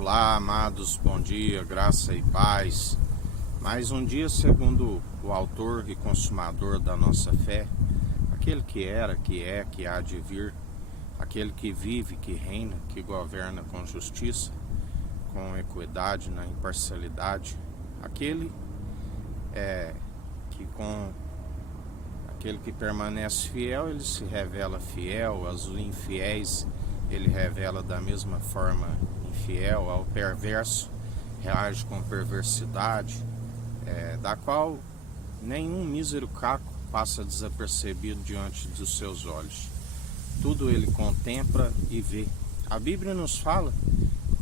Olá, amados, bom dia, graça e paz. Mais um dia segundo o autor e consumador da nossa fé, aquele que era, que é, que há de vir, aquele que vive, que reina, que governa com justiça, com equidade, na imparcialidade, aquele que permanece fiel, ele se revela fiel, aos infiéis ele revela da mesma forma infiel, ao perverso reage com perversidade, da qual nenhum mísero caco passa desapercebido diante dos seus olhos. Tudo ele contempla e vê. A Bíblia nos fala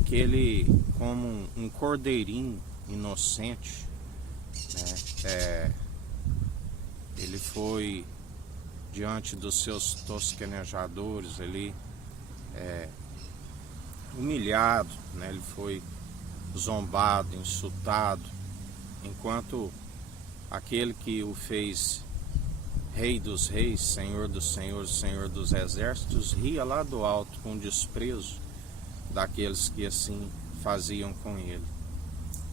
que ele, como um cordeirinho inocente, ele foi diante dos seus tosquenejadores, ele humilhado, ele foi zombado, insultado, enquanto aquele que o fez Rei dos Reis, Senhor dos Senhores, Senhor dos Exércitos, ria lá do alto com desprezo daqueles que assim faziam com ele.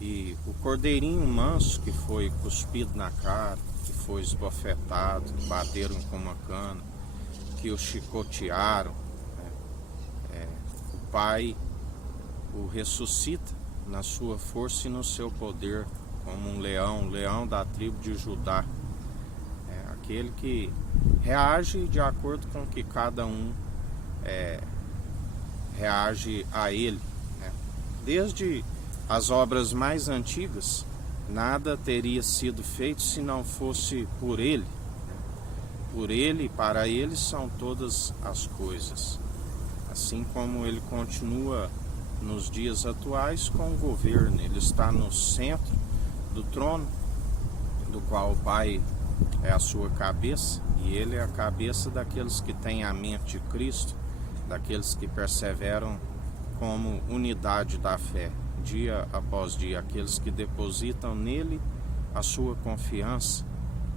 E o cordeirinho manso que foi cuspido na cara, que foi esbofetado, que bateram com uma cana, que o chicotearam, o Pai o ressuscita na sua força e no seu poder, como um leão da tribo de Judá. Aquele que reage de acordo com que cada um reage a ele. Desde as obras mais antigas, nada teria sido feito se não fosse por ele. Por ele e para ele são todas as coisas. Assim como ele continua nos dias atuais com o governo, ele está no centro do trono, do qual o Pai é a sua cabeça, e ele é a cabeça daqueles que têm a mente de Cristo, daqueles que perseveram como unidade da fé, dia após dia, aqueles que depositam nele a sua confiança,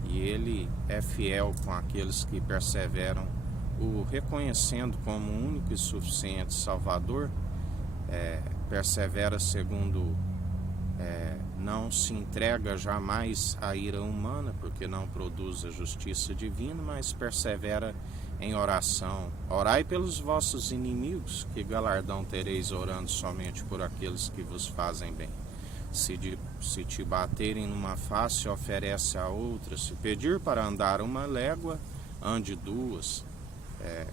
e ele é fiel com aqueles que perseveram, o reconhecendo como único e suficiente Salvador, persevera segundo, não se entrega jamais à ira humana, porque não produz a justiça divina, mas persevera em oração. Orai pelos vossos inimigos, que galardão tereis orando somente por aqueles que vos fazem bem. Se te baterem numa face, oferece a outra. Se pedir para andar uma légua, ande duas.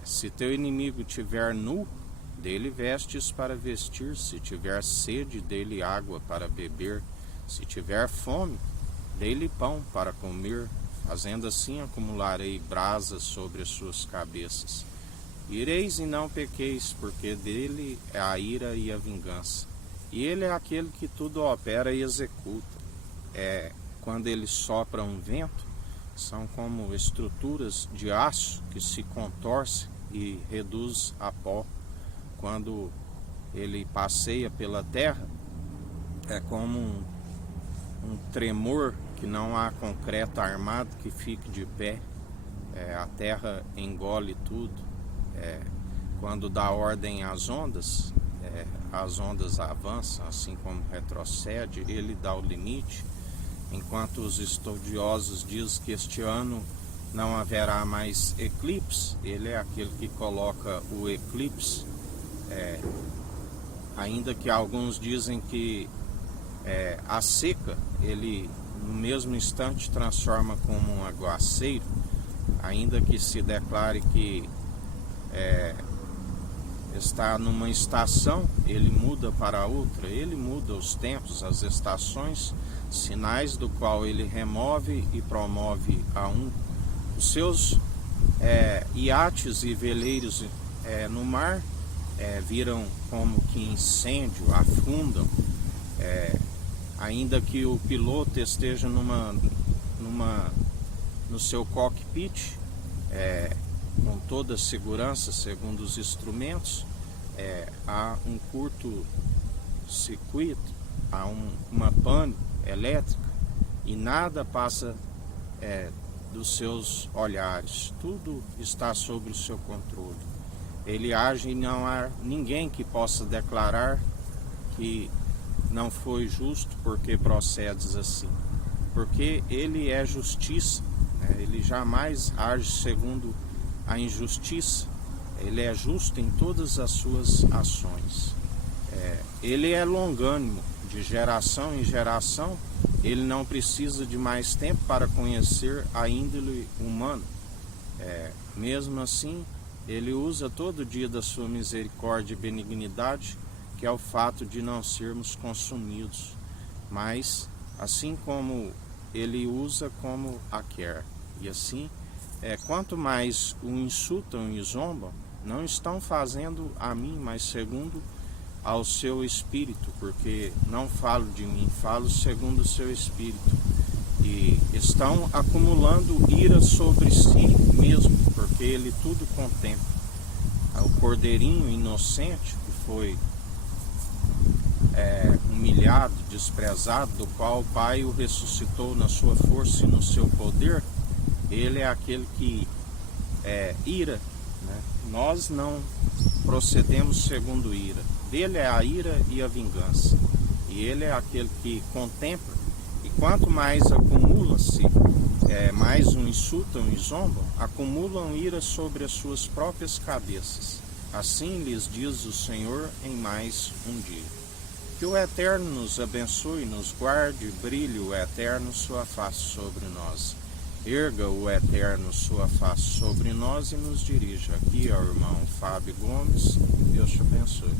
Se teu inimigo tiver nu, dele vestes para vestir. Se tiver sede, dele água para beber. Se tiver fome, dê-lhe pão para comer. Fazendo assim, acumularei brasas sobre as suas cabeças. Ireis e não pequeis, porque dele é a ira e a vingança. E ele é aquele que tudo opera e executa. Quando ele sopra um vento, são como estruturas de aço que se contorcem e reduz a pó. Quando ele passeia pela terra, é como um tremor, que não há concreto armado que fique de pé. A terra engole tudo. Quando dá ordem às ondas avançam, assim como retrocede, ele dá o limite. Enquanto os estudiosos dizem que este ano não haverá mais eclipse, ele é aquele que coloca o eclipse. Ainda que alguns dizem que a seca, ele no mesmo instante transforma como um aguaceiro, ainda que se declare que está numa estação, ele muda para outra, ele muda os tempos, as estações, sinais do qual ele remove e promove a um. Os seus iates e veleiros no mar viram como que incêndio, afundam, ainda que o piloto esteja no seu cockpit, com toda a segurança, segundo os instrumentos, há um curto-circuito, há uma pane elétrica, e nada passa dos seus olhares, tudo está sob o seu controle. Ele age e não há ninguém que possa declarar que não foi justo, porque procedes assim? Porque ele é justiça, né? Ele jamais age segundo a injustiça, ele é justo em todas as suas ações. Ele é longânimo, de geração em geração, ele não precisa de mais tempo para conhecer a índole humana. Mesmo assim, ele usa todo dia da sua misericórdia e benignidade, que é o fato de não sermos consumidos, mas assim como ele usa, como a quer. E assim, quanto mais o insultam e zombam, não estão fazendo a mim, mas segundo ao seu espírito, porque não falo de mim, falo segundo o seu espírito. E estão acumulando ira sobre si mesmo, porque ele tudo contempla. O cordeirinho inocente que foi humilhado, desprezado, do qual o Pai o ressuscitou na sua força e no seu poder, ele é aquele que ira, né? Nós não procedemos segundo ira. Dele é a ira e a vingança. E ele é aquele que contempla. E quanto mais acumula-se, mais o insultam e zombam, acumulam ira sobre as suas próprias cabeças. Assim lhes diz o Senhor em mais um dia. Que o Eterno nos abençoe, nos guarde, brilhe o Eterno sua face sobre nós. Erga o Eterno sua face sobre nós e nos dirija. Aqui é o irmão Fábio Gomes. Deus te abençoe.